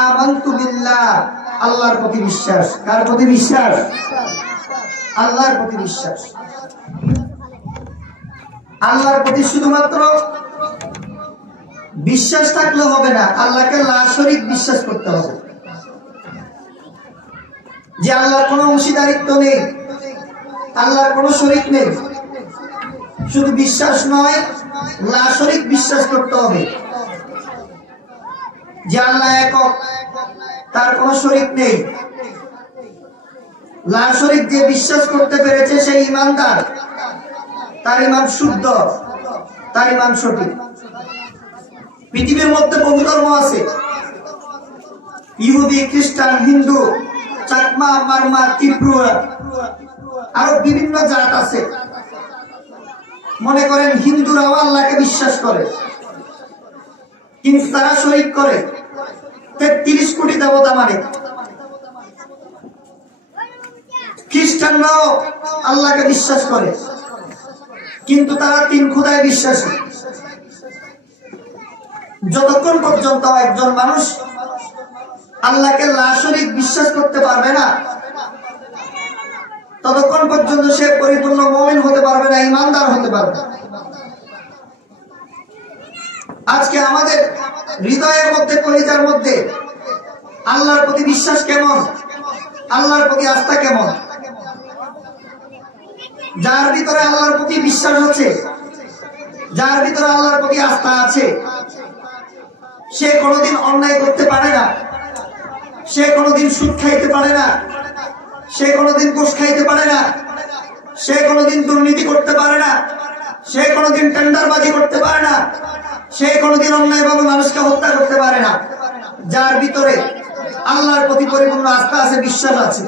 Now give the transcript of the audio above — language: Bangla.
আমানতু বিল্লাহ, আল্লাহর প্রতি বিশ্বাস। কার প্রতি বিশ্বাস? আল্লাহর প্রতি বিশ্বাস। আল্লাহর প্রতি শুধুমাত্র বিশ্বাস থাকলে হবে না, আল্লাহকে লা শরীক বিশ্বাস করতে হবে, যে আল্লাহর কোনো অংশীদারিত্ব নেই, আল্লাহর কোনো শরীক নেই। শুধু বিশ্বাস নয়, লা শরীক বিশ্বাস করতে হবে, যে আল্লাহ একক, তার কোনো শরীক নেই। লা শরীক যে বিশ্বাস করতে পেরেছে সেই ঈমানদার, তার ঈমান শুদ্ধ, তার ঈমান সঠিক। পৃথিবীর মধ্যে বহু ধর্ম আছে, ইহুদি, খ্রিস্টান, হিন্দু, চাকমা, মারমা, ত্রিপুরা, আরো বিভিন্ন জাত আছে। মনে করেন হিন্দুরাও আল্লাহকে বিশ্বাস করে, কিন্তু তারা শরীক করে 33 কোটি দেবতা মানে। খ্রিস্টানরাও আল্লাহকে বিশ্বাস করে, কিন্তু তারা 3 খোদায় বিশ্বাসী। যতক্ষণ পর্যন্ত একজন মানুষ আল্লাহকে লা শরীক বিশ্বাস করতে পারবে না, ততক্ষণ পর্যন্ত সে পরিপূর্ণ মুমিন হতে পারবে না, ঈমানদার হতে পারবে। আজকে আমাদের হৃদয়ের মধ্যে, কলিজার মধ্যে আল্লাহর প্রতি বিশ্বাস কেমন, আল্লাহর প্রতি আস্থা কেমন? যার ভিতরে আল্লাহর প্রতি বিশ্বাস আছে, যার ভিতরে আল্লাহর প্রতি আস্থা আছে, সে কোনোদিন অন্যায় করতে পারে না, সে কোনোদিন সুদ খাইতে পারে না, সে কোনোদিন ঘুষ খাইতে পারে না, সে কোনোদিন দুর্নীতি করতে পারে না, সে কোনোদিন টেন্ডারবাজি করতে পারে না, সে কোনোদিন অন্যায়ভাবে মানুষকে হত্যা করতে পারে না। যার ভিতরে আল্লাহর প্রতি পরিপূর্ণ আস্থা আছে, বিশ্বাস আছে,